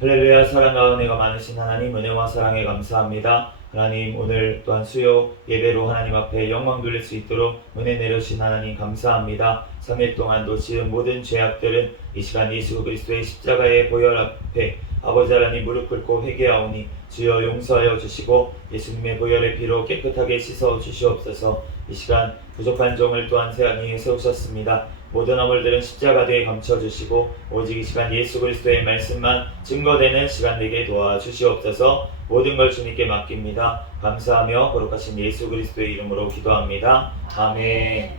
할렐루야. 사랑과 은혜가 많으신 하나님, 은혜와 사랑에 감사합니다. 하나님, 오늘 또한 수요 예배로 하나님 앞에 영광 돌릴 수 있도록 은혜 내려주신 하나님 감사합니다. 3일 동안도 지은 모든 죄악들은 이 시간 예수 그리스도의 십자가의 보혈 앞에 아버지 하나님 무릎 꿇고 회개하오니 주여 용서하여 주시고 예수님의 보혈의 피로 깨끗하게 씻어 주시옵소서. 이 시간 부족한 종을 또한 세상에 세우셨습니다. 모든 허물들은 십자가 뒤에 감춰주시고 오직 이 시간 예수 그리스도의 말씀만 증거되는 시간 되게 도와주시옵소서. 모든 걸 주님께 맡깁니다. 감사하며 거룩하신 예수 그리스도의 이름으로 기도합니다. 아멘.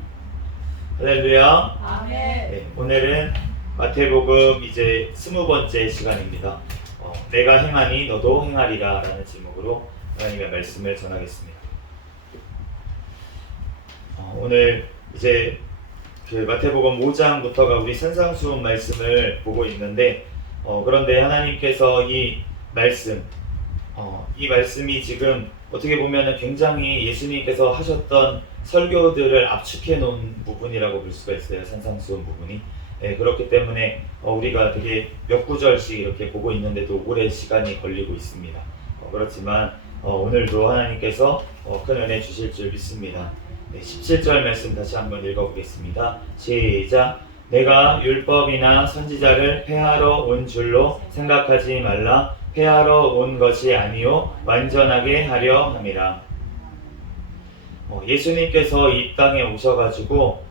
할렐루야. 아멘. 네, 오늘은 마태복음 이제 20번째 시간입니다. 내가 행하니 너도 행하리라 라는 제목으로 하나님의 말씀을 전하겠습니다. 오늘 이제 그 마태복음 5장부터가 우리 산상수훈 말씀을 보고 있는데 그런데 하나님께서 이 말씀이 지금 어떻게 보면 굉장히 예수님께서 하셨던 설교들을 압축해 놓은 부분이라고 볼 수가 있어요. 산상수훈 부분이. 네, 그렇기 때문에 우리가 되게 몇 구절씩 이렇게 보고 있는데도 오래 시간이 걸리고 있습니다. 그렇지만 오늘도 하나님께서 큰 은혜 주실 줄 믿습니다. 네, 17절 말씀 다시 한번 읽어보겠습니다. 시작. 내가 율법이나 선지자를 폐하러 온 줄로 생각하지 말라. 폐하러 온 것이 아니요 완전하게 하려 함이라. 예수님께서 이 땅에 오셔가지고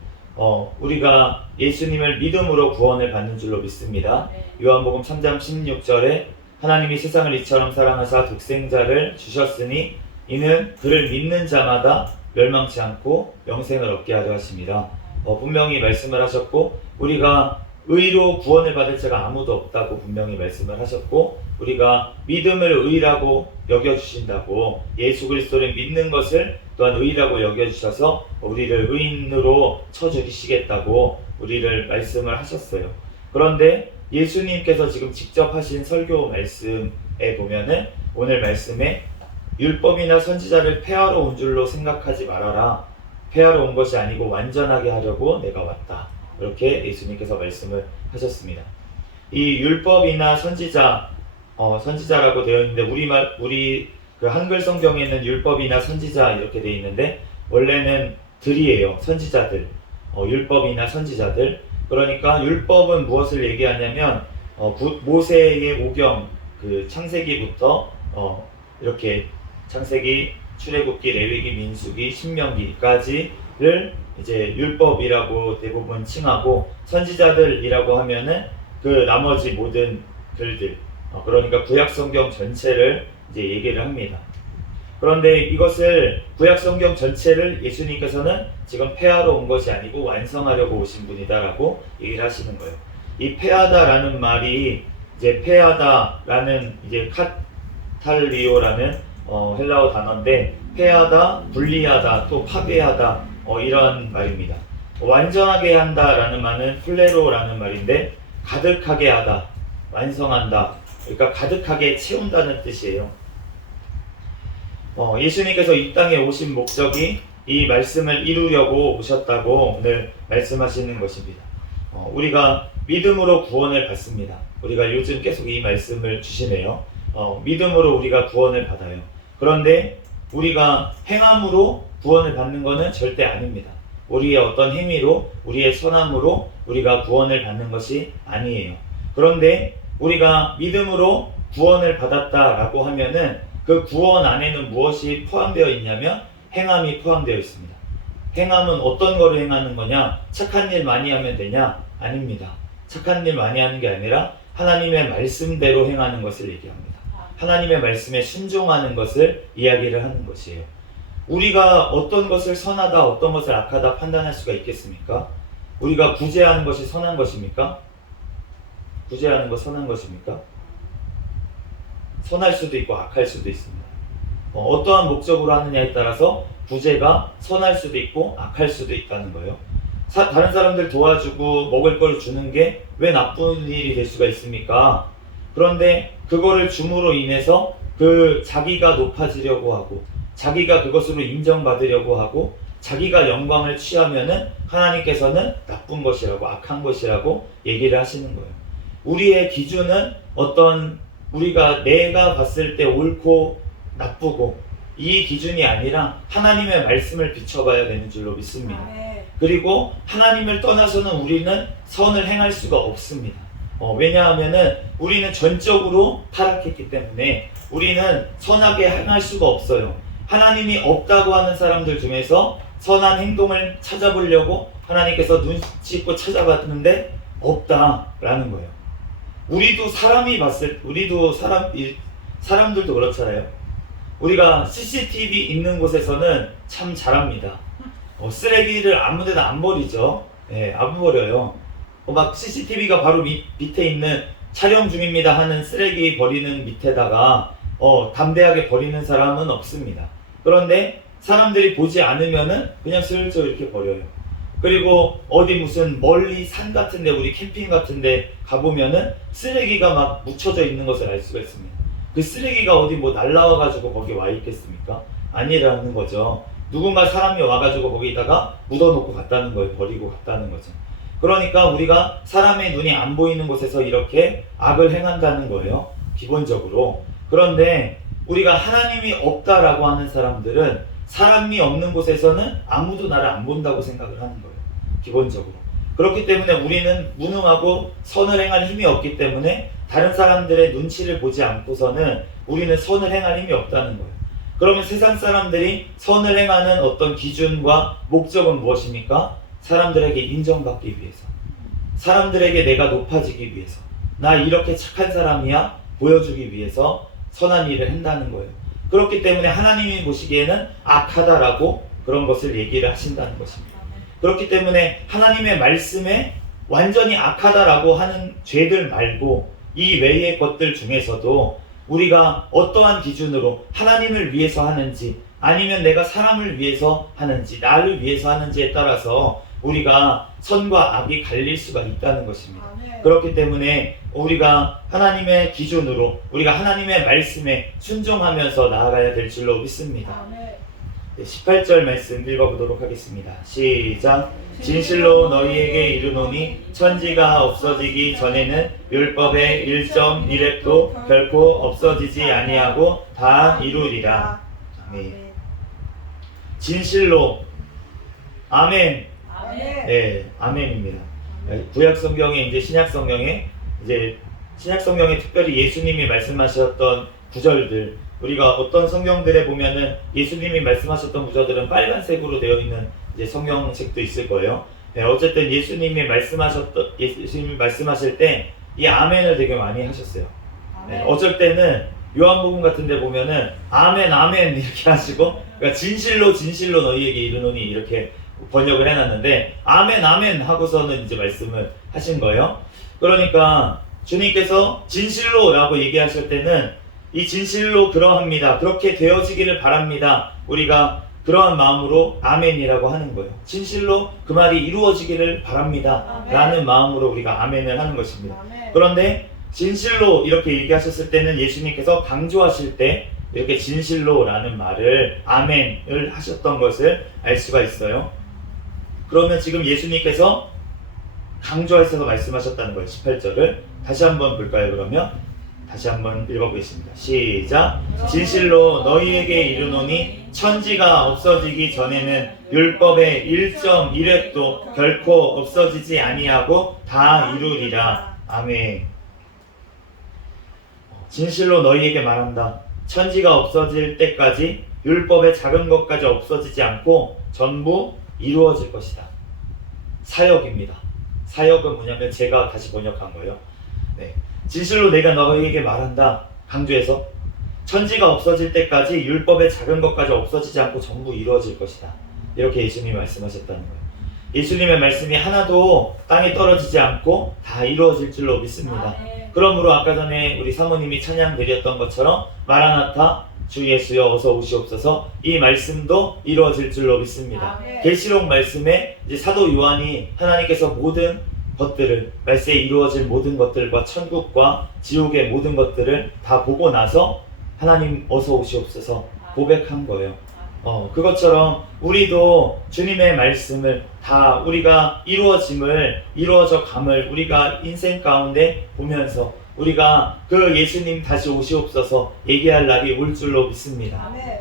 우리가 예수님을 믿음으로 구원을 받는 줄로 믿습니다. 요한복음 3장 16절에 하나님이 세상을 이처럼 사랑하사 독생자를 주셨으니 이는 그를 믿는 자마다 멸망치 않고 영생을 얻게 하려 하십니다. 분명히 말씀을 하셨고 우리가 의로 구원을 받을 자가 아무도 없다고 분명히 말씀을 하셨고 우리가 믿음을 의라고 여겨주신다고 예수 그리스도를 믿는 것을 또한 의라고 여겨주셔서 우리를 의인으로 쳐주시겠다고 우리를 말씀을 하셨어요. 그런데 예수님께서 지금 직접 하신 설교 말씀에 보면은 오늘 말씀에 율법이나 선지자를 폐하러 온 줄로 생각하지 말아라. 폐하러 온 것이 아니고 완전하게 하려고 내가 왔다. 이렇게 예수님께서 말씀을 하셨습니다. 이 율법이나 선지자라고 되어 있는데 우리 그 한글 성경에는 율법이나 선지자 이렇게 되어 있는데 원래는 들이에요. 선지자들. 율법이나 선지자들. 그러니까 율법은 무엇을 얘기하냐면 모세의 오경 그 창세기부터 이렇게 창세기, 출애굽기, 레위기, 민수기, 신명기까지를 이제 율법이라고 대부분 칭하고 선지자들이라고 하면은 그 나머지 모든 글들 그러니까 구약 성경 전체를 이제 얘기를 합니다. 그런데 이것을 구약 성경 전체를 예수님께서는 지금 폐하러 온 것이 아니고 완성하려고 오신 분이다라고 얘기를 하시는 거예요. 이 폐하다라는 말이 이제 폐하다라는 이제 카탈리오라는 헬라어 단어인데 폐하다, 분리하다, 또 파괴하다 이런 말입니다. 완전하게 한다라는 말은 플레로라는 말인데 가득하게 하다, 완성한다. 그러니까 가득하게 채운다는 뜻이에요. 예수님께서 이 땅에 오신 목적이 이 말씀을 이루려고 오셨다고 오늘 말씀하시는 것입니다. 우리가 믿음으로 구원을 받습니다. 우리가 요즘 계속 이 말씀을 주시네요. 믿음으로 우리가 구원을 받아요. 그런데 우리가 행함으로 구원을 받는 것은 절대 아닙니다. 우리의 어떤 행위로, 우리의 선함으로 우리가 구원을 받는 것이 아니에요. 그런데 우리가 믿음으로 구원을 받았다라고 하면은 그 구원 안에는 무엇이 포함되어 있냐면 행함이 포함되어 있습니다. 행함은 어떤 거를 행하는 거냐? 착한 일 많이 하면 되냐? 아닙니다. 착한 일 많이 하는 게 아니라 하나님의 말씀대로 행하는 것을 얘기합니다. 하나님의 말씀에 순종하는 것을 이야기를 하는 것이에요. 우리가 어떤 것을 선하다, 어떤 것을 악하다 판단할 수가 있겠습니까? 우리가 구제하는 것이 선한 것입니까? 구제하는 것 선한 것입니까? 선할 수도 있고 악할 수도 있습니다. 어떠한 목적으로 하느냐에 따라서 구제가 선할 수도 있고 악할 수도 있다는 거예요. 다른 사람들 도와주고 먹을 걸 주는 게 왜 나쁜 일이 될 수가 있습니까? 그런데 그거를 줌으로 인해서 자기가 높아지려고 하고 자기가 그것으로 인정받으려고 하고 자기가 영광을 취하면은 하나님께서는 나쁜 것이라고 악한 것이라고 얘기를 하시는 거예요. 우리의 기준은 어떤 내가 봤을 때 옳고 나쁘고 이 기준이 아니라 하나님의 말씀을 비춰봐야 되는 줄로 믿습니다. 그리고 하나님을 떠나서는 우리는 선을 행할 수가 없습니다. 왜냐하면은 우리는 전적으로 타락했기 때문에 우리는 선하게 행할 수가 없어요. 하나님이 없다고 하는 사람들 중에서 선한 행동을 찾아보려고 하나님께서 눈치 있고 찾아봤는데 없다라는 거예요. 우리도 사람들도 그렇잖아요. 우리가 CCTV 있는 곳에서는 참 잘합니다. 쓰레기를 아무데나 안 버리죠. 안 버려요. 막 CCTV가 바로 밑에 있는 촬영 중입니다 하는 쓰레기 버리는 밑에다가 담대하게 버리는 사람은 없습니다. 그런데 사람들이 보지 않으면은 그냥 슬쩍 이렇게 버려요. 그리고 어디 무슨 멀리 산 같은데, 우리 캠핑 같은데 가보면은 쓰레기가 막 묻혀져 있는 것을 알 수가 있습니다. 그 쓰레기가 어디 뭐 날라와가지고 거기 와 있겠습니까? 아니라는 거죠. 누군가 사람이 와가지고 거기다가 묻어놓고 갔다는 거예요. 버리고 갔다는 거죠. 그러니까 우리가 사람의 눈이 안 보이는 곳에서 이렇게 악을 행한다는 거예요. 기본적으로. 그런데 우리가 하나님이 없다라고 하는 사람들은 사람이 없는 곳에서는 아무도 나를 안 본다고 생각을 하는 거예요. 기본적으로. 그렇기 때문에 우리는 무능하고 선을 행할 힘이 없기 때문에 다른 사람들의 눈치를 보지 않고서는 우리는 선을 행할 힘이 없다는 거예요. 그러면 세상 사람들이 선을 행하는 어떤 기준과 목적은 무엇입니까? 사람들에게 인정받기 위해서, 사람들에게 내가 높아지기 위해서, 나 이렇게 착한 사람이야 보여주기 위해서 선한 일을 한다는 거예요. 그렇기 때문에 하나님이 보시기에는 악하다라고 그런 것을 얘기를 하신다는 것입니다. 그렇기 때문에 하나님의 말씀에 완전히 악하다라고 하는 죄들 말고 이 외의 것들 중에서도 우리가 어떠한 기준으로 하나님을 위해서 하는지, 아니면 내가 사람을 위해서 하는지, 나를 위해서 하는지에 따라서 우리가 선과 악이 갈릴 수가 있다는 것입니다. 그렇기 때문에 우리가 하나님의 기준으로, 우리가 하나님의 말씀에 순종하면서 나아가야 될 줄로 믿습니다. 18절 말씀 읽어보도록 하겠습니다. 시작. 진실로 너희에게 이르노니 천지가 없어지기 전에는 율법의 1.1획도 결코 없어지지 아니하고 다 이루리라. 아멘. 진실로. 아멘. 네, 아멘입니다. 구약 성경에 이제 신약 성경에 특별히 예수님이 말씀하셨던 구절들, 우리가 어떤 성경들에 보면은 예수님이 말씀하셨던 구절들은 빨간색으로 되어 있는 이제 성경책도 있을 거예요. 네, 어쨌든 예수님이 말씀하실 때 이 아멘을 되게 많이 하셨어요. 네, 어쩔 때는 요한복음 같은 데 보면은 아멘 아멘 이렇게 하시고, 그러니까 진실로 진실로 너희에게 이르노니 이렇게 번역을 해놨는데 아멘 아멘 하고서는 이제 말씀을 하신 거예요. 그러니까 주님께서 진실로 라고 얘기하실 때는 이 진실로 그러합니다, 그렇게 되어지기를 바랍니다, 우리가 그러한 마음으로 아멘이라고 하는 거예요. 진실로 그 말이 이루어지기를 바랍니다 라는 마음으로 우리가 아멘을 하는 것입니다. 그런데 진실로 이렇게 얘기하셨을 때는 예수님께서 강조하실 때 이렇게 진실로 라는 말을 아멘을 하셨던 것을 알 수가 있어요. 그러면 지금 예수님께서 강조하셔서 말씀하셨다는 거예요. 18절을 다시 한번 볼까요? 그러면 다시 한번 읽어보겠습니다. 시작. 진실로 너희에게 이르노니 천지가 없어지기 전에는 율법의 1.1획도 결코 없어지지 아니하고 다 이루리라. 아멘. 진실로 너희에게 말한다. 천지가 없어질 때까지 율법의 작은 것까지 없어지지 않고 전부 이루어질 것이다. 사역입니다. 사역은 뭐냐면 제가 다시 번역한 거예요. 네. 진실로 내가 너희에게 말한다. 강조해서 천지가 없어질 때까지 율법의 작은 것까지 없어지지 않고 전부 이루어질 것이다. 이렇게 예수님이 말씀하셨다는 거예요. 예수님의 말씀이 하나도 땅에 떨어지지 않고 다 이루어질 줄로 믿습니다. 그러므로 아까 전에 우리 사모님이 찬양 드렸던 것처럼 마라나타 주 예수여 어서 오시옵소서, 이 말씀도 이루어질 줄로 믿습니다. 계시록 말씀에 이제 사도 요한이 하나님께서 모든 것들을, 말세에 이루어질 모든 것들과 천국과 지옥의 모든 것들을 다 보고 나서 하나님 어서 오시옵소서 고백한 거예요. 그것처럼 우리도 주님의 말씀을 다 우리가 이루어져 감을 우리가 인생 가운데 보면서 우리가 그 예수님 다시 오시옵소서 얘기할 날이 올 줄로 믿습니다. 아멘.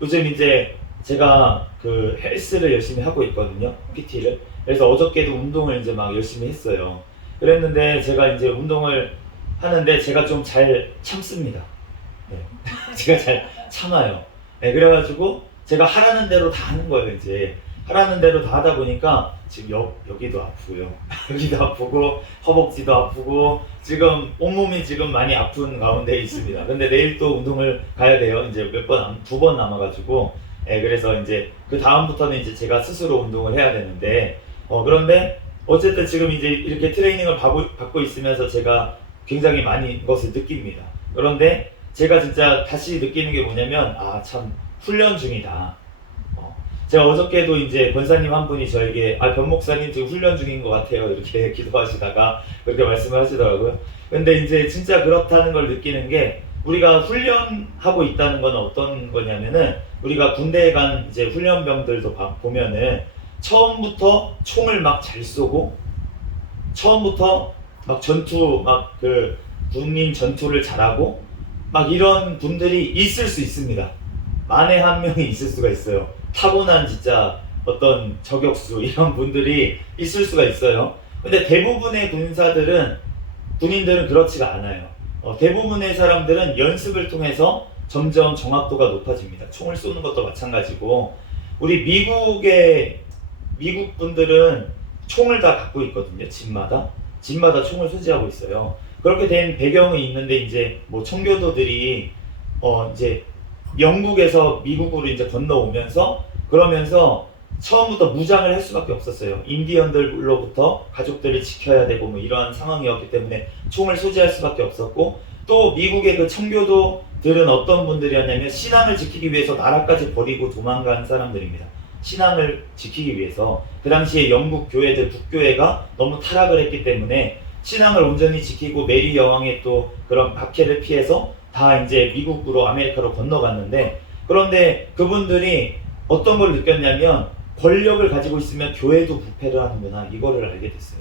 요즘 이제 제가 그 헬스를 열심히 하고 있거든요. PT를. 그래서 어저께도 운동을 이제 막 열심히 했어요. 그랬는데 제가 이제 운동을 하는데 제가 좀 잘 참습니다. 네. 제가 잘 참아요. 네, 그래가지고 제가 하라는 대로 다 하는 거예요. 이제 하라는 대로 다 하다 보니까 지금 여기도 아프고요. 여기도 아프고 허벅지도 아프고 지금 온몸이 지금 많이 아픈 가운데 있습니다. 근데 내일 또 운동을 가야 돼요. 이제 두 번 남아가지고 그래서 이제 그 다음부터는 이제 제가 스스로 운동을 해야 되는데 그런데 어쨌든 지금 이제 이렇게 트레이닝을 받고 있으면서 제가 굉장히 많이 것을 느낍니다. 그런데 제가 진짜 다시 느끼는 게 뭐냐면 참 훈련 중이다. 제가 어저께도 이제 권사님 한 분이 저에게 변 목사님 지금 훈련 중인 것 같아요 이렇게 기도하시다가 그렇게 말씀을 하시더라고요. 근데 이제 진짜 그렇다는 걸 느끼는 게 우리가 훈련하고 있다는 건 어떤 거냐면은 우리가 군대에 간 이제 훈련병들도 보면은 처음부터 총을 막 잘 쏘고 처음부터 막 전투 그 군인 전투를 잘하고 막 이런 분들이 있을 수 있습니다. 만에 한 명이 있을 수가 있어요. 타고난 진짜 어떤 저격수 이런 분들이 있을 수가 있어요. 근데 대부분의 군인들은 그렇지가 않아요. 대부분의 사람들은 연습을 통해서 점점 정확도가 높아집니다. 총을 쏘는 것도 마찬가지고 우리 미국 분들은 총을 다 갖고 있거든요. 집마다 총을 소지하고 있어요. 그렇게 된 배경이 있는데 이제 뭐 청교도들이 이제 영국에서 미국으로 이제 건너오면서 그러면서 처음부터 무장을 할 수밖에 없었어요. 인디언들로부터 가족들을 지켜야 되고 뭐 이러한 상황이었기 때문에 총을 소지할 수밖에 없었고 또 미국의 그 청교도들은 어떤 분들이었냐면 신앙을 지키기 위해서 나라까지 버리고 도망간 사람들입니다. 신앙을 지키기 위해서 그 당시에 영국 교회들 북교회가 너무 타락을 했기 때문에 신앙을 온전히 지키고 메리 여왕의 또 그런 박해를 피해서 다 이제 미국으로 아메리카로 건너갔는데 그런데 그분들이 어떤 걸 느꼈냐면 권력을 가지고 있으면 교회도 부패를 하는구나 이거를 알게 됐어요.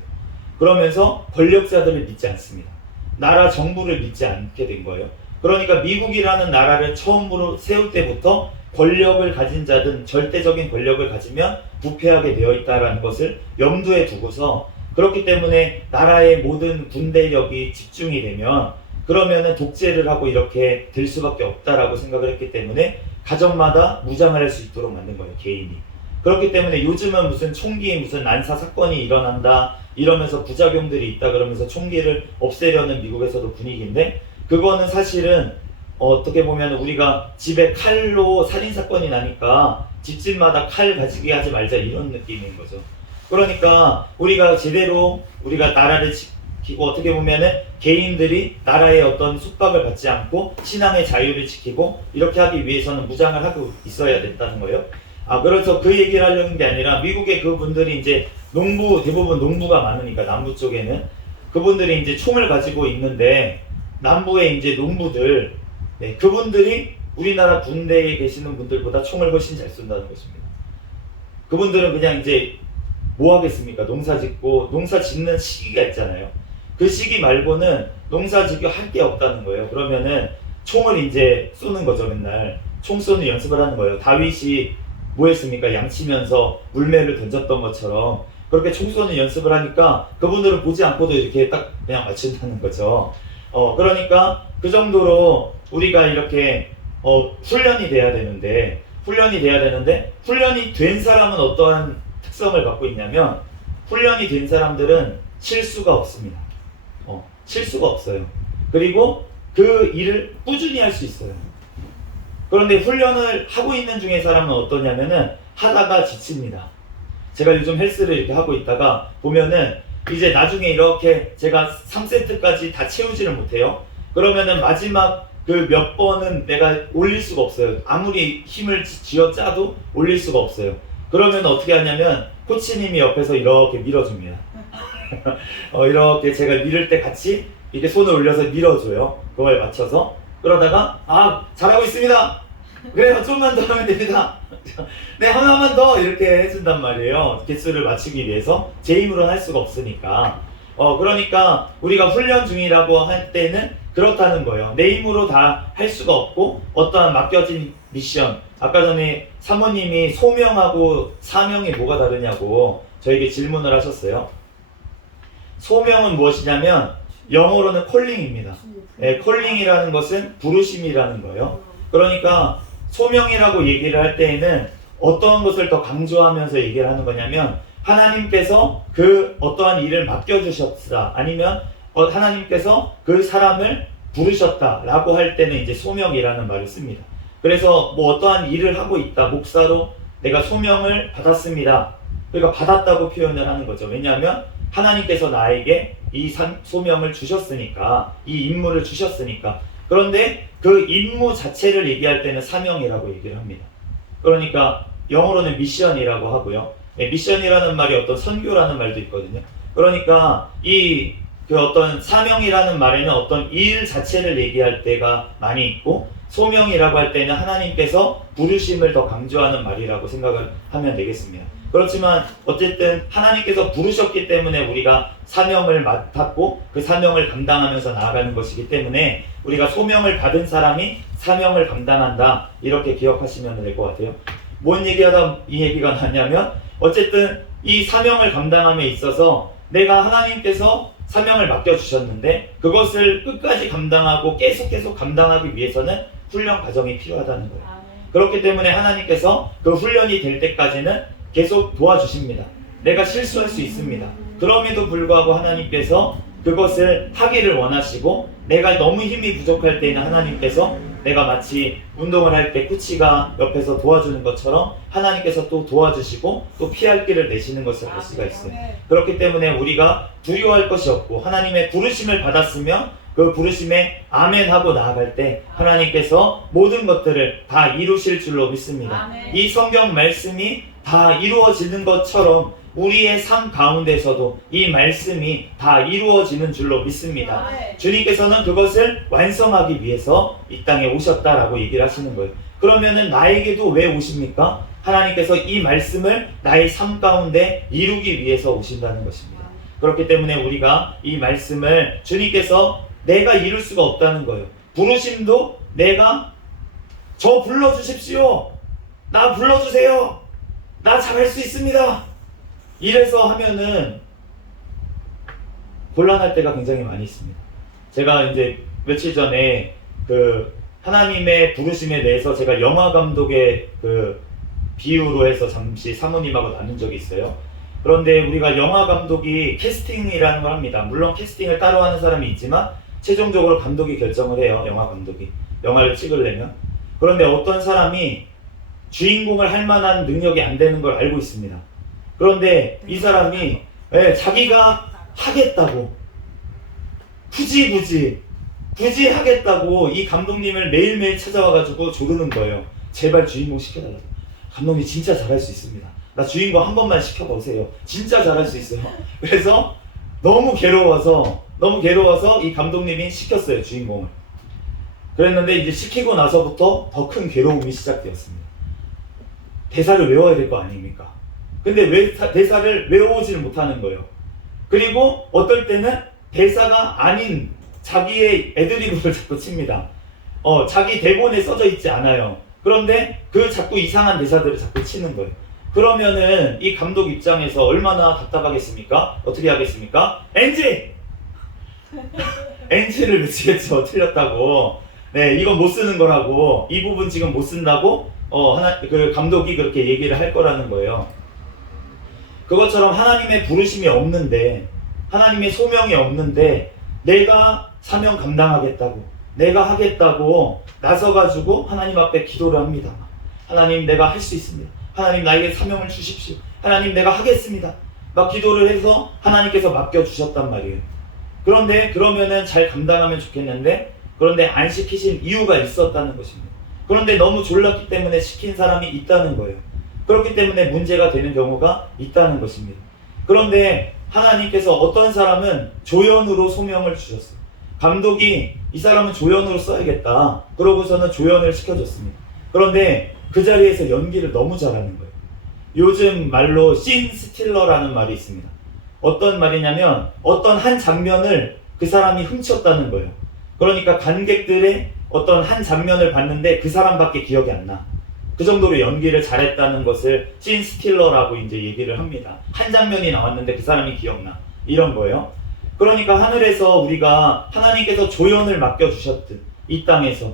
그러면서 권력자들을 믿지 않습니다. 나라 정부를 믿지 않게 된 거예요. 그러니까 미국이라는 나라를 처음으로 세울 때부터 권력을 가진 자든 절대적인 권력을 가지면 부패하게 되어 있다는 것을 염두에 두고서 그렇기 때문에 나라의 모든 군대력이 집중이 되면 그러면은 독재를 하고 이렇게 될 수밖에 없다라고 생각을 했기 때문에 가정마다 무장을 할 수 있도록 만든 거예요, 개인이. 그렇기 때문에 요즘은 무슨 총기 무슨 난사 사건이 일어난다 이러면서 부작용들이 있다 그러면서 총기를 없애려는 미국에서도 분위기인데 그거는 사실은 어떻게 보면 우리가 집에 칼로 살인사건이 나니까 집집마다 칼 가지게 하지 말자 이런 느낌인 거죠. 그러니까 우리가 제대로 우리가 나라를 지키고 어떻게 보면은 개인들이 나라의 어떤 속박을 받지 않고 신앙의 자유를 지키고 이렇게 하기 위해서는 무장을 하고 있어야 된다는 거예요. 그래서 그 얘기를 하려는 게 아니라 미국의 그분들이 이제 대부분 농부가 많으니까 남부 쪽에는 그분들이 이제 총을 가지고 있는데 남부의 이제 농부들 그분들이 우리나라 군대에 계시는 분들보다 총을 훨씬 잘 쏜다는 것입니다. 그분들은 그냥 이제 뭐 하겠습니까? 농사 짓는 시기가 있잖아요. 그 시기 말고는 농사 짓고 할 게 없다는 거예요. 그러면은 총을 이제 쏘는 거죠. 맨날 총 쏘는 연습을 하는 거예요. 다윗이 뭐 했습니까? 양치면서 물매를 던졌던 것처럼 그렇게 총 쏘는 연습을 하니까 그분들은 보지 않고도 이렇게 딱 그냥 맞춘다는 거죠. 그러니까 그 정도로 우리가 이렇게 훈련이 돼야 되는데 훈련이 된 사람은 어떠한 특성을 갖고 있냐면 훈련이 된 사람들은 실수가 없습니다. 실수가 없어요. 그리고 그 일을 꾸준히 할 수 있어요. 그런데 훈련을 하고 있는 중에 사람은 어떠냐면은 하다가 지칩니다. 제가 요즘 헬스를 이렇게 하고 있다가 보면은 이제 나중에 이렇게 제가 3세트까지 다 채우지를 못해요. 그러면은 마지막 그 몇 번은 내가 올릴 수가 없어요. 아무리 힘을 쥐어 짜도 올릴 수가 없어요. 그러면 어떻게 하냐면 코치님이 옆에서 이렇게 밀어줍니다. 이렇게 제가 밀을 때 같이 이렇게 손을 올려서 밀어줘요. 그거에 맞춰서. 그러다가 잘하고 있습니다. 그래요. 좀만 더 하면 됩니다. 네, 하나만 더 이렇게 해준단 말이에요. 개수를 맞추기 위해서 제 힘으로는 할 수가 없으니까. 그러니까 우리가 훈련 중이라고 할 때는 그렇다는 거예요. 내 힘으로 다 할 수가 없고 어떠한 맡겨진 미션, 아까 전에 사모님이 소명하고 사명이 뭐가 다르냐고 저에게 질문을 하셨어요. 소명은 무엇이냐면 영어로는 콜링입니다. 콜링이라는 것은 부르심이라는 거예요. 그러니까 소명이라고 얘기를 할 때에는 어떤 것을 더 강조하면서 얘기를 하는 거냐면 하나님께서 그 어떠한 일을 맡겨주셨다, 아니면 하나님께서 그 사람을 부르셨다 라고 할 때는 이제 소명이라는 말을 씁니다. 그래서 뭐 어떠한 일을 하고 있다, 목사로 내가 소명을 받았습니다, 그러니까 받았다고 표현을 하는 거죠. 왜냐하면 하나님께서 나에게 이 소명을 주셨으니까, 이 임무를 주셨으니까. 그런데 그 임무 자체를 얘기할 때는 사명이라고 얘기를 합니다. 그러니까 영어로는 미션이라고 하고요. 미션이라는 말이 어떤 선교라는 말도 있거든요. 그러니까 그 어떤 사명이라는 말에는 어떤 일 자체를 얘기할 때가 많이 있고, 소명이라고 할 때는 하나님께서 부르심을 더 강조하는 말이라고 생각을 하면 되겠습니다. 그렇지만 어쨌든 하나님께서 부르셨기 때문에 우리가 사명을 맡았고 그 사명을 감당하면서 나아가는 것이기 때문에 우리가 소명을 받은 사람이 사명을 감당한다, 이렇게 기억하시면 될 것 같아요. 뭔 얘기하다 이 얘기가 나냐면 어쨌든 이 사명을 감당함에 있어서 내가 하나님께서 사명을 맡겨주셨는데 그것을 끝까지 감당하고 계속 감당하기 위해서는 훈련 과정이 필요하다는 거예요. 그렇기 때문에 하나님께서 그 훈련이 될 때까지는 계속 도와주십니다. 내가 실수할 수 있습니다. 그럼에도 불구하고 하나님께서 그것을 하기를 원하시고, 내가 너무 힘이 부족할 때는 하나님께서 내가 마치 운동을 할 때 코치가 옆에서 도와주는 것처럼 하나님께서 또 도와주시고 또 피할 길을 내시는 것을 알 수가 있어요. 그렇기 때문에 우리가 두려워할 것이 없고 하나님의 부르심을 받았으면 그 부르심에 아멘 하고 나아갈 때 하나님께서 모든 것들을 다 이루실 줄로 믿습니다. 이 성경 말씀이 다 이루어지는 것처럼 우리의 삶 가운데서도 이 말씀이 다 이루어지는 줄로 믿습니다. 주님께서는 그것을 완성하기 위해서 이 땅에 오셨다라고 얘기를 하시는 거예요. 그러면은 나에게도 왜 오십니까? 하나님께서 이 말씀을 나의 삶 가운데 이루기 위해서 오신다는 것입니다. 그렇기 때문에 우리가 이 말씀을 주님께서 내가 이룰 수가 없다는 거예요. 부르심도 내가 저 불러주십시오, 나 불러주세요, 나 잘할 수 있습니다, 이래서 하면은 곤란할 때가 굉장히 많이 있습니다. 제가 이제 며칠 전에 그 하나님의 부르심에 대해서 제가 영화 감독의 그 비유로 해서 잠시 사모님하고 나눈 적이 있어요. 그런데 우리가 영화 감독이 캐스팅이라는 걸 합니다. 물론 캐스팅을 따로 하는 사람이 있지만 최종적으로 감독이 결정을 해요. 영화 감독이 영화를 찍으려면. 그런데 어떤 사람이 주인공을 할 만한 능력이 안 되는 걸 알고 있습니다. 그런데 이 사람이 자기가 하겠다고 굳이 하겠다고 이 감독님을 매일매일 찾아와가지고 조르는 거예요. 제발 주인공 시켜달라고. 감독님 진짜 잘할 수 있습니다. 나 주인공 한 번만 시켜보세요. 진짜 잘할 수 있어요. 그래서 너무 괴로워서 이 감독님이 시켰어요, 주인공을. 그랬는데 이제 시키고 나서부터 더 큰 괴로움이 시작되었습니다. 대사를 외워야 될 거 아닙니까? 근데 왜 대사를 외워오지를 못하는 거예요. 그리고 어떨 때는 대사가 아닌 자기의 애드리브를 자꾸 칩니다. 자기 대본에 써져 있지 않아요. 그런데 그 자꾸 이상한 대사들을 자꾸 치는 거예요. 그러면은 이 감독 입장에서 얼마나 답답하겠습니까? 어떻게 하겠습니까? NG! NG를 외치겠죠. 틀렸다고. 네, 이건 못 쓰는 거라고. 이 부분 지금 못 쓴다고 그 감독이 그렇게 얘기를 할 거라는 거예요. 그것처럼 하나님의 부르심이 없는데, 하나님의 소명이 없는데 내가 사명 감당하겠다고, 내가 하겠다고 나서가지고 하나님 앞에 기도를 합니다. 하나님, 내가 할 수 있습니다. 하나님, 나에게 사명을 주십시오. 하나님, 내가 하겠습니다. 막 기도를 해서 하나님께서 맡겨주셨단 말이에요. 그런데 그러면은 잘 감당하면 좋겠는데, 그런데 안 시키신 이유가 있었다는 것입니다. 그런데 너무 졸랐기 때문에 시킨 사람이 있다는 거예요. 그렇기 때문에 문제가 되는 경우가 있다는 것입니다. 그런데 하나님께서 어떤 사람은 조연으로 소명을 주셨어요. 감독이 이 사람은 조연으로 써야겠다, 그러고서는 조연을 시켜줬습니다. 그런데 그 자리에서 연기를 너무 잘하는 거예요. 요즘 말로 씬 스틸러라는 말이 있습니다. 어떤 말이냐면 어떤 한 장면을 그 사람이 훔쳤다는 거예요. 그러니까 관객들의 어떤 한 장면을 봤는데 그 사람밖에 기억이 안 나. 그 정도로 연기를 잘했다는 것을 씬 스틸러라고 이제 얘기를 합니다. 한 장면이 나왔는데 그 사람이 기억나. 이런 거예요. 그러니까 하늘에서 우리가 하나님께서 조연을 맡겨주셨듯 이 땅에서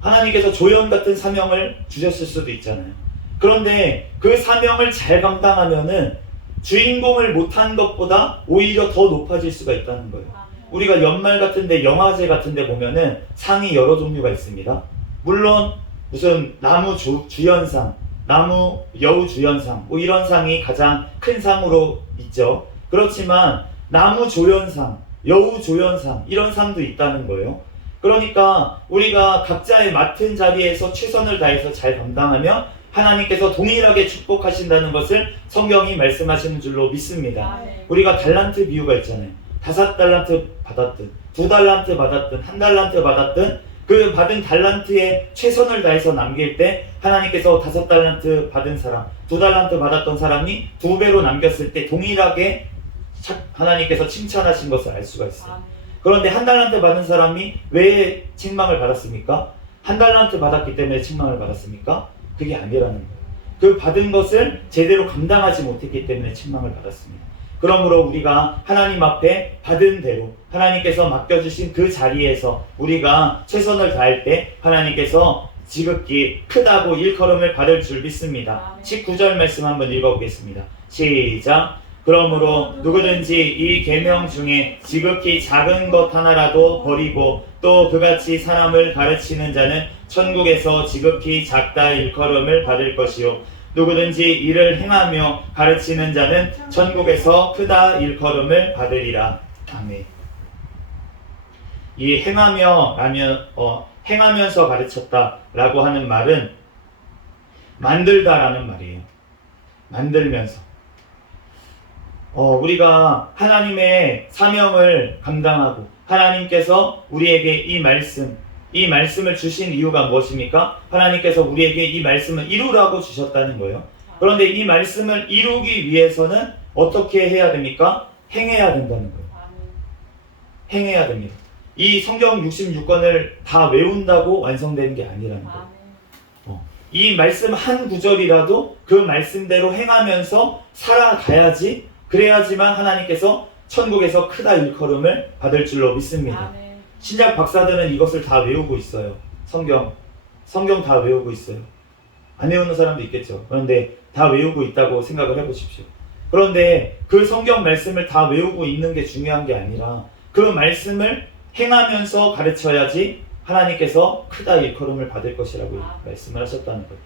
하나님께서 조연 같은 사명을 주셨을 수도 있잖아요. 그런데 그 사명을 잘 감당하면은 주인공을 못한 것보다 오히려 더 높아질 수가 있다는 거예요. 우리가 연말 같은데 영화제 같은데 보면은 상이 여러 종류가 있습니다. 물론 무슨 나무 주연상, 나무 여우 주연상 뭐 이런 상이 가장 큰 상으로 있죠. 그렇지만 나무 조연상, 여우 조연상 이런 상도 있다는 거예요. 그러니까 우리가 각자의 맡은 자리에서 최선을 다해서 잘 감당하면 하나님께서 동일하게 축복하신다는 것을 성경이 말씀하시는 줄로 믿습니다. 우리가 달란트 비유가 있잖아요. 5달란트 받았든 2달란트 받았든 1달란트 받았든 그 받은 달란트에 최선을 다해서 남길 때 하나님께서 5달란트 받은 사람, 2달란트 받았던 사람이 2배로 남겼을 때 동일하게 하나님께서 칭찬하신 것을 알 수가 있어요. 그런데 1달란트 받은 사람이 왜 책망을 받았습니까? 1달란트 받았기 때문에 책망을 받았습니까? 그게 아니라는 거예요. 그 받은 것을 제대로 감당하지 못했기 때문에 책망을 받았습니다. 그러므로 우리가 하나님 앞에 받은 대로 하나님께서 맡겨주신 그 자리에서 우리가 최선을 다할 때 하나님께서 지극히 크다고 일컬음을 받을 줄 믿습니다. 19절 말씀 한번 읽어보겠습니다. 시작. 그러므로 누구든지 이 계명 중에 지극히 작은 것 하나라도 버리고 또 그같이 사람을 가르치는 자는 천국에서 지극히 작다 일컬음을 받을 것이요 누구든지 이를 행하며 가르치는 자는 천국에서 크다 일컬음을 받으리라. 아멘. 이 행하면서 가르쳤다라고 하는 말은 만들다라는 말이에요. 만들면서. 우리가 하나님의 사명을 감당하고 하나님께서 우리에게 이 말씀을 주신 이유가 무엇입니까? 하나님께서 우리에게 이 말씀을 이루라고 주셨다는 거예요. 그런데 이 말씀을 이루기 위해서는 어떻게 해야 됩니까? 행해야 된다는 거예요. 행해야 됩니다. 이 성경 66권을 다 외운다고 완성되는 게 아니라는 거예요. 이 말씀 한 구절이라도 그 말씀대로 행하면서 살아가야지 그래야지만 하나님께서 천국에서 크다 일컬음을 받을 줄로 믿습니다. 신약 박사들은 이것을 다 외우고 있어요. 성경 다 외우고 있어요. 안 외우는 사람도 있겠죠. 그런데 다 외우고 있다고 생각을 해보십시오. 그런데 그 성경 말씀을 다 외우고 있는 게 중요한 게 아니라 그 말씀을 행하면서 가르쳐야지 하나님께서 크다 일컬음을 받을 것이라고 말씀을 하셨다는 거예요.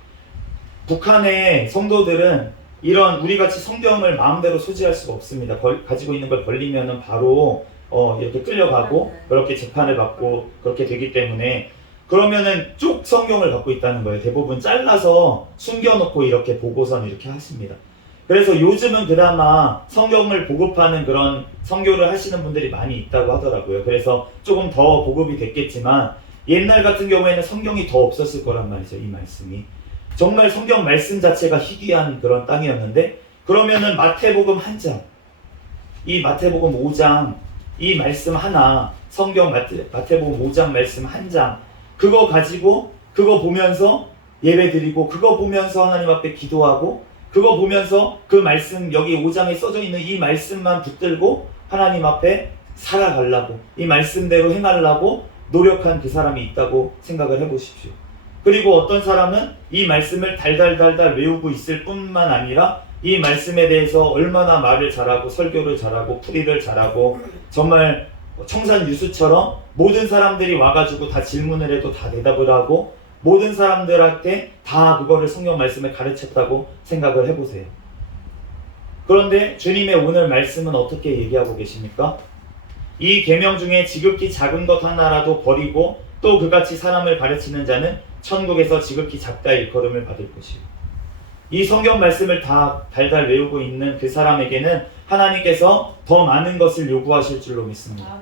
북한의 성도들은 이런 우리같이 성경을 마음대로 소지할 수가 없습니다. 가지고 있는 걸 걸리면은 바로 이렇게 끌려가고 그렇게 재판을 받고 그렇게 되기 때문에 그러면은 쭉 성경을 갖고 있다는 거예요. 대부분 잘라서 숨겨놓고 이렇게 보고선 이렇게 하십니다. 그래서 요즘은 그나마 성경을 보급하는 그런 선교를 하시는 분들이 많이 있다고 하더라고요. 그래서 조금 더 보급이 됐겠지만 옛날 같은 경우에는 성경이 더 없었을 거란 말이죠. 이 말씀이. 정말 성경 말씀 자체가 희귀한 그런 땅이었는데 그러면은 마태복음 한 장, 이 마태복음 5장 이 말씀 하나 성경 마태복음 5장 말씀 한 장 그거 가지고 그거 보면서 예배 드리고 그거 보면서 하나님 앞에 기도하고 그거 보면서 그 말씀 여기 5장에 써져 있는 이 말씀만 붙들고 하나님 앞에 살아가려고 이 말씀대로 행하려고 노력한 그 사람이 있다고 생각을 해보십시오. 그리고 어떤 사람은 이 말씀을 달달달달 외우고 있을 뿐만 아니라 이 말씀에 대해서 얼마나 말을 잘하고 설교를 잘하고 풀이를 잘하고 정말 청산유수처럼 모든 사람들이 와가지고 다 질문을 해도 다 대답을 하고 모든 사람들한테 다 그거를 성경 말씀을 가르쳤다고 생각을 해보세요. 그런데 주님의 오늘 말씀은 어떻게 얘기하고 계십니까? 이 계명 중에 지극히 작은 것 하나라도 버리고 또 그같이 사람을 가르치는 자는 천국에서 지극히 작다 일컬음을 받을 것이요. 이 성경 말씀을 다 달달 외우고 있는 그 사람에게는 하나님께서 더 많은 것을 요구하실 줄로 믿습니다.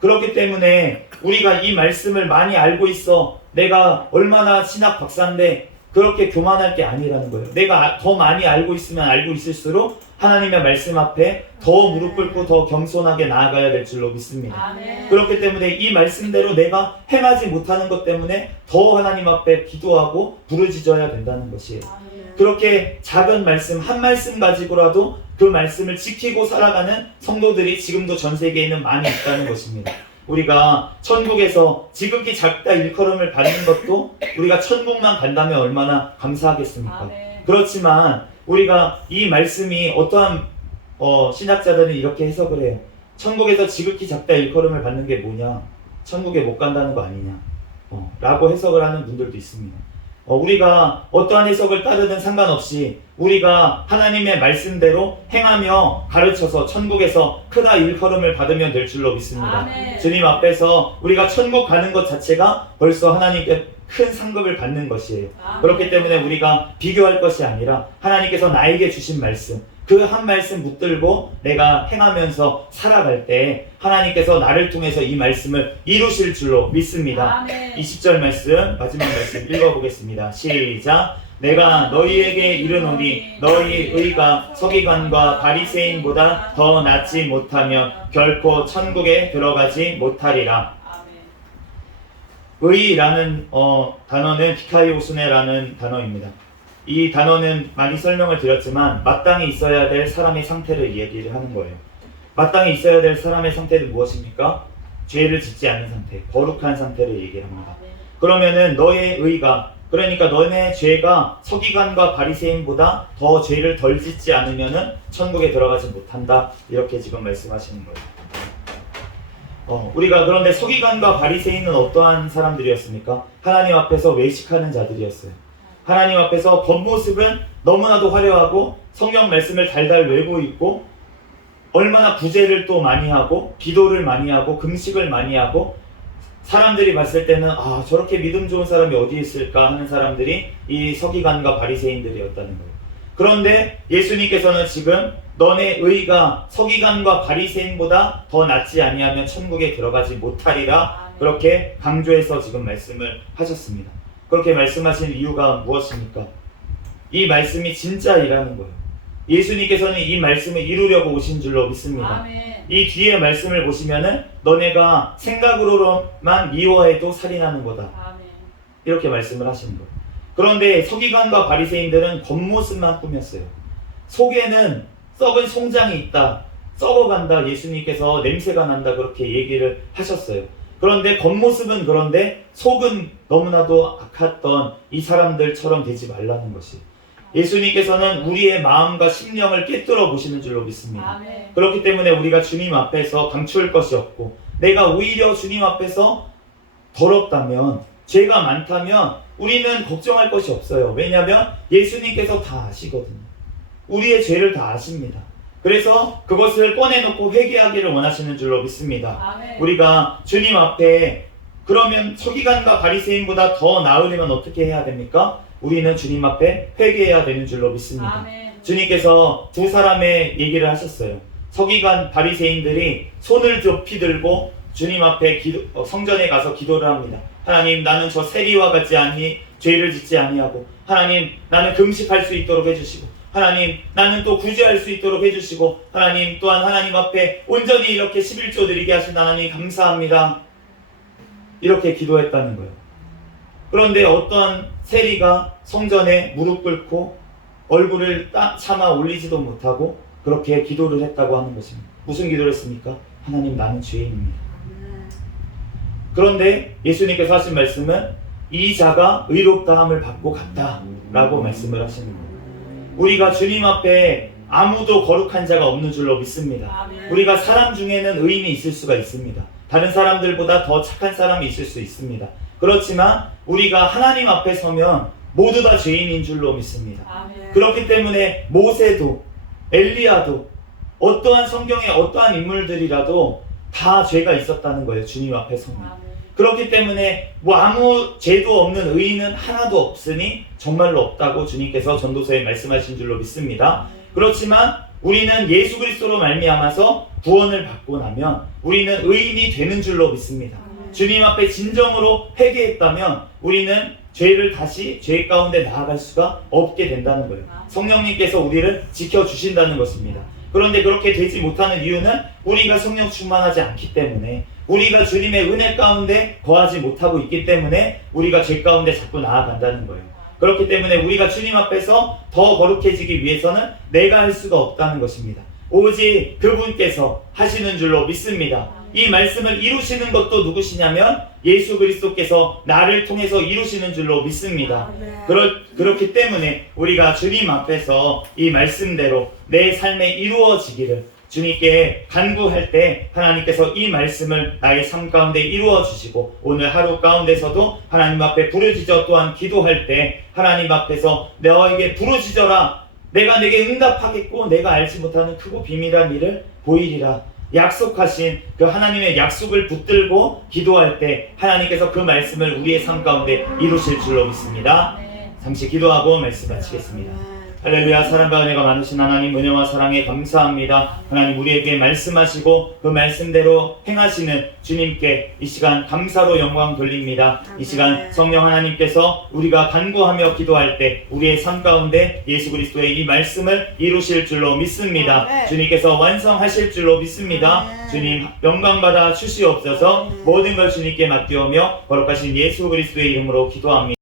그렇기 때문에 우리가 이 말씀을 많이 알고 있어 내가 얼마나 신학 박사인데 그렇게 교만할 게 아니라는 거예요. 내가 더 많이 알고 있으면 알고 있을수록 하나님의 말씀 앞에 더 무릎 꿇고 더 겸손하게 나아가야 될 줄로 믿습니다. 아멘. 그렇기 때문에 이 말씀대로 내가 행하지 못하는 것 때문에 더 하나님 앞에 기도하고 부르짖어야 된다는 것이에요. 아멘. 그렇게 작은 말씀 한 말씀 가지고라도 그 말씀을 지키고 살아가는 성도들이 지금도 전 세계에는 많이 있다는 것입니다. 우리가 천국에서 지극히 작다 일컬음을 받는 것도 우리가 천국만 간다면 얼마나 감사하겠습니까? 아멘. 그렇지만 우리가 이 말씀이 어떠한 신학자들은 이렇게 해석을 해요. 천국에서 지극히 작다 일컬음을 받는 게 뭐냐? 천국에 못 간다는 거 아니냐? 라고 해석을 하는 분들도 있습니다. 우리가 어떠한 해석을 따르든 상관없이 우리가 하나님의 말씀대로 행하며 가르쳐서 천국에서 크다 일컬음을 받으면 될 줄로 믿습니다. 아멘. 주님 앞에서 우리가 천국 가는 것 자체가 벌써 하나님께 큰 상급을 받는 것이에요. 아멘. 그렇기 때문에 우리가 비교할 것이 아니라 하나님께서 나에게 주신 말씀, 그 한 말씀 붙들고 내가 행하면서 살아갈 때 하나님께서 나를 통해서 이 말씀을 이루실 줄로 믿습니다. 아멘. 20절 말씀, 마지막 말씀 읽어보겠습니다. 시작. 내가 너희에게 이르노니 너희 의가 서기관과 바리새인보다 더 낫지 못하면 결코 천국에 들어가지 못하리라. 아멘. 의라는 단어는 디카이오스네라는 단어입니다. 이 단어는 많이 설명을 드렸지만 마땅히 있어야 될 사람의 상태를 얘기를 하는 거예요. 마땅히 있어야 될 사람의 상태는 무엇입니까? 죄를 짓지 않는 상태, 거룩한 상태를 얘기합니다. 아멘. 그러면은 너의 의가, 그러니까 너네 죄가 서기관과 바리새인보다 더 죄를 덜 짓지 않으면은 천국에 들어가지 못한다, 이렇게 지금 말씀하시는 거예요. 우리가 그런데 서기관과 바리새인은 어떠한 사람들이었습니까? 하나님 앞에서 외식하는 자들이었어요. 하나님 앞에서 겉모습은 너무나도 화려하고 성경 말씀을 달달 외고 있고 얼마나 구제를 또 많이 하고 기도를 많이 하고 금식을 많이 하고 사람들이 봤을 때는 저렇게 믿음 좋은 사람이 어디 있을까 하는 사람들이 이 서기관과 바리새인들이었다는 거예요. 그런데 예수님께서는 지금 너네 의가 서기관과 바리새인보다 더 낫지 아니하면 천국에 들어가지 못하리라, 그렇게 강조해서 지금 말씀을 하셨습니다. 그렇게 말씀하신 이유가 무엇입니까? 이 말씀이 진짜이라는 거예요. 예수님께서는 이 말씀을 이루려고 오신 줄로 믿습니다. 아멘. 이 뒤에 말씀을 보시면은 너네가 생각으로만 미워해도 살인하는 거다, 아멘. 이렇게 말씀을 하시는 거예요. 그런데 서기관과 바리새인들은 겉모습만 꾸몄어요. 속에는 썩은 송장이 있다, 썩어간다, 예수님께서 냄새가 난다, 그렇게 얘기를 하셨어요. 그런데 겉모습은 그런데 속은 너무나도 악했던 이 사람들처럼 되지 말라는 것이, 예수님께서는 우리의 마음과 심령을 꿰뚫어 보시는 줄로 믿습니다. 아멘. 그렇기 때문에 우리가 주님 앞에서 감추을 것이 없고, 내가 오히려 주님 앞에서 더럽다면, 죄가 많다면 우리는 걱정할 것이 없어요. 왜냐하면 예수님께서 다 아시거든요. 우리의 죄를 다 아십니다. 그래서 그것을 꺼내놓고 회개하기를 원하시는 줄로 믿습니다. 아멘. 우리가 주님 앞에, 그러면 서기관과 바리새인보다 더 나으려면 어떻게 해야 됩니까? 우리는 주님 앞에 회개해야 되는 줄로 믿습니다. 아멘. 주님께서 두 사람의 얘기를 하셨어요. 서기관 바리새인들이 손을 높이 들고 주님 앞에 성전에 가서 기도를 합니다. 하나님, 나는 저 세리와 같지 않니 죄를 짓지 아니하고, 하나님, 나는 금식할 수 있도록 해주시고, 하나님, 나는 또 구제할 수 있도록 해주시고, 하나님, 또한 하나님 앞에 온전히 이렇게 11조 드리게 하신 하나님 감사합니다, 이렇게 기도했다는 거예요. 그런데 어떤 세리가 성전에 무릎 꿇고 얼굴을 차마 올리지도 못하고 그렇게 기도를 했다고 하는 것입니다. 무슨 기도를 했습니까? 하나님, 나는 죄인입니다. 그런데 예수님께서 하신 말씀은 이 자가 의롭다함을 받고 갔다 라고 말씀을 하시는 거예요. 우리가 주님 앞에 아무도 거룩한 자가 없는 줄로 믿습니다. 아멘. 우리가 사람 중에는 의인이 있을 수가 있습니다. 다른 사람들보다 더 착한 사람이 있을 수 있습니다. 그렇지만 우리가 하나님 앞에 서면 모두 다 죄인인 줄로 믿습니다. 아멘. 그렇기 때문에 모세도 엘리야도 어떠한 성경의 어떠한 인물들이라도 다 죄가 있었다는 거예요. 주님 앞에 서면. 아멘. 그렇기 때문에 아무 죄도 없는 의인은 하나도 없으니 정말로 없다고 주님께서 전도서에 말씀하신 줄로 믿습니다. 그렇지만 우리는 예수 그리스도로 말미암아서 구원을 받고 나면 우리는 의인이 되는 줄로 믿습니다. 주님 앞에 진정으로 회개했다면 우리는 죄를 다시 죄 가운데 나아갈 수가 없게 된다는 거예요. 성령님께서 우리를 지켜주신다는 것입니다. 그런데 그렇게 되지 못하는 이유는 우리가 성령 충만하지 않기 때문에, 우리가 주님의 은혜 가운데 거하지 못하고 있기 때문에 우리가 죄 가운데 자꾸 나아간다는 거예요. 그렇기 때문에 우리가 주님 앞에서 더 거룩해지기 위해서는 내가 할 수가 없다는 것입니다. 오직 그분께서 하시는 줄로 믿습니다. 이 말씀을 이루시는 것도 누구시냐면 예수 그리스도께서 나를 통해서 이루시는 줄로 믿습니다. 그렇기 때문에 우리가 주님 앞에서 이 말씀대로 내 삶에 이루어지기를 주님께 간구할 때 하나님께서 이 말씀을 나의 삶 가운데 이루어 주시고, 오늘 하루 가운데서도 하나님 앞에 부르짖어 또한 기도할 때 하나님 앞에서 너에게 부르짖어라, 내가 내게 응답하겠고 내가 알지 못하는 크고 비밀한 일을 보이리라 약속하신 그 하나님의 약속을 붙들고 기도할 때 하나님께서 그 말씀을 우리의 삶 가운데 이루실 줄로 믿습니다. 잠시 기도하고 말씀 마치겠습니다. 할렐루야. 사랑과 은혜가 많으신 하나님, 은혜와 사랑에 감사합니다. 하나님, 우리에게 말씀하시고 그 말씀대로 행하시는 주님께 이 시간 감사로 영광 돌립니다. 이 시간 성령 하나님께서 우리가 간구하며 기도할 때 우리의 삶 가운데 예수 그리스도의 이 말씀을 이루실 줄로 믿습니다. 주님께서 완성하실 줄로 믿습니다. 주님, 영광 받아 주시옵소서. 모든 걸 주님께 맡기오며 거룩하신 예수 그리스도의 이름으로 기도합니다.